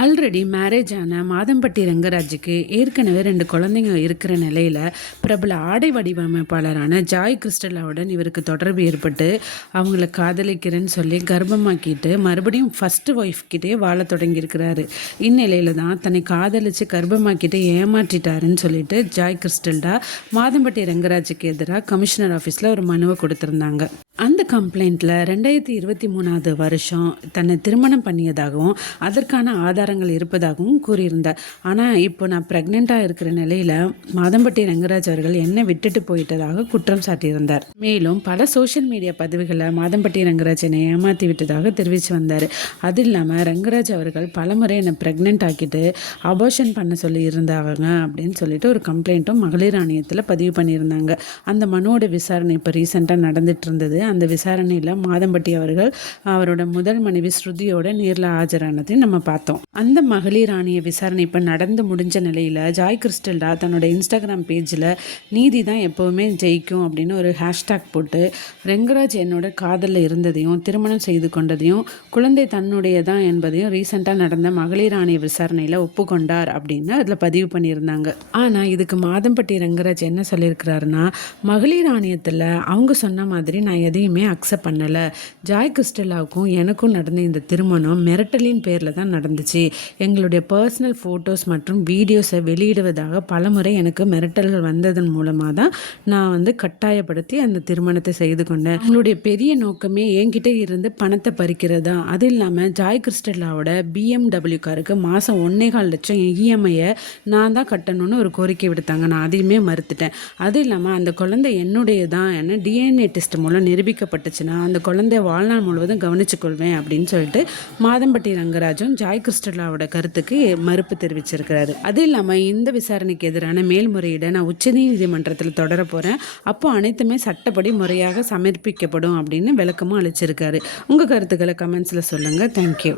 Already marriage ஆன மாதம்பட்டி ரங்கராஜுக்கு ஏற்கனவே ரெண்டு குழந்தைங்க இருக்கிற நிலையில் பிரபல ஆடை வடிவமைப்பாளரான ஜாய் கிறிஸ்டலாவுடன் இவருக்கு தொடர்பு ஏற்பட்டு அவங்கள காதலிக்கிறேன்னு சொல்லி கர்ப்பமாக்கிட்டு மறுபடியும் ஃபஸ்ட்டு ஒய்ஃப்கிட்டே வாழ தொடங்கியிருக்கிறாரு. இந்நிலையில் தான் தன்னை காதலித்து கர்ப்பமாக்கிட்டு ஏமாற்றிட்டாருன்னு சொல்லிட்டு ஜாய் கிறிஸ்டல்டா மாதம்பட்டி ரங்கராஜுக்கு எதிராக கமிஷனர் ஆஃபீஸில் ஒரு மனுவை கொடுத்துருந்தாங்க. அந்த கம்ப்ளைண்ட்டில் ரெண்டாயிரத்தி இருபத்தி மூணாவது வருஷம் தன்னை திருமணம் பண்ணியதாகவும் அதற்கான ஆதாரங்கள் இருப்பதாகவும் கூறியிருந்தார். ஆனால் இப்போ நான் ப்ரெக்னெண்ட்டாக இருக்கிற நிலையில் மாதம்பட்டி ரங்கராஜ் அவர்கள் என்னை விட்டுட்டு போயிட்டதாக குற்றம் சாட்டியிருந்தார். மேலும் பல சோஷியல் மீடியா பதிவுகளை மாதம்பட்டி ரங்கராஜ் என்னை ஏமாற்றி விட்டதாக தெரிவித்து வந்தார். அது இல்லாமல் ரங்கராஜ் அவர்கள் பலமுறை என்னை ப்ரெக்னென்ட் ஆக்கிட்டு அபோஷன் பண்ண சொல்லி இருந்தாங்க அப்படின்னு சொல்லிட்டு ஒரு கம்ப்ளைண்ட்டும் மகளிர் ஆணையத்தில் பதிவு பண்ணியிருந்தாங்க. அந்த மனுவோட விசாரணை இப்போ ரீசெண்டாக நடந்துட்டு இருந்தது. அந்த விசாரணையில் மாதம்பட்டி அவர்கள் அவரோட முதல் மனைவி ஸ்ருதியோட நேரில் ஆஜரானதையும் நம்ம பார்த்தோம். அந்த மகளிர் ஆணைய விசாரணை இப்போ நடந்து முடிஞ்ச நிலையில் ஜாய் கிறிஸ்டல்டா தன்னோட இன்ஸ்டாகிராம் பேஜில் நீதி தான் எப்போவுமே ஜெயிக்கும் அப்படின்னு ஒரு ஹேஷ்டாக் போட்டு ரெங்கராஜ் என்னோட காதலில் இருந்ததையும் திருமணம் செய்து கொண்டதையும் குழந்தை தன்னுடைய தான் என்பதையும் ரீசெண்டாக நடந்த மகளிர் ஆணைய விசாரணையில் ஒப்புக்கொண்டார் அப்படின்னு அதில் பதிவு பண்ணியிருந்தாங்க. ஆனால் இதுக்கு மாதம்பட்டி ரெங்கராஜ் என்ன சொல்லியிருக்கிறாருன்னா மகளிர் ஆணையத்தில் அவங்க சொன்ன மாதிரி நான் எதையுமே அக்செப்ட் பண்ணலை. ஜாய் கிறிஸ்டலாவுக்கும் எனக்கும் நடந்த இந்த திருமணம் மிரட்டலின் பேரில் தான் நடந்துச்சு. எங்களுடைய பர்சனல் ஃபோட்டோஸ் மற்றும் வீடியோஸை வெளியிடுவதாக பலமுறை எனக்கு மிரட்டல்கள் வந்ததன் மூலமாக தான் நான் வந்து கட்டாயப்படுத்தி அந்த திருமணத்தை செய்து கொண்டேன். அவங்களுடைய பெரிய நோக்கமே என்கிட்ட இருந்து பணத்தை பறிக்கிறது? தான் அது இல்லாமல் ஜாய் கிறிஸ்டலாவோட பிஎம்டபிள்யூ காருக்கு மாதம் ஒன்றே கால் லட்சம் இஎம்ஐயை நான் தான் கட்டணும்னு ஒரு கோரிக்கை விடுத்தாங்க. நான் அதையுமே மறுத்துட்டேன். அது இல்லாமல் அந்த குழந்தை என்னுடைய தான் என்ன டிஎன்ஏ டெஸ்ட் மூலம் நிரூபிக்கப்பட்டுச்சுன்னா அந்த குழந்தைய வாழ்நாள் முழுவதும் கவனிச்சுக்கொள்வேன் அப்படின்னு சொல்லிட்டு மாதம்பட்டி ரங்கராஜும் ஜாய் கிறிஸ்டலாவோட கருத்துக்கு மறுப்பு தெரிவிச்சிருக்கிறாரு. அது இல்லாமல் இந்த விசாரணைக்கு எதிரான மேல்முறையீடை நான் உச்சநீதிமன்றத்தில் தொடர போகிறேன் அப்போ அனைத்துமே சட்டப்படி முறையாக சமர்ப்பிக்கப்படும் அப்படின்னு விளக்கமும் அளிச்சிருக்காரு. உங்கள் கருத்துக்களை கமெண்ட்ஸில் சொல்லுங்கள் தேங்க்யூ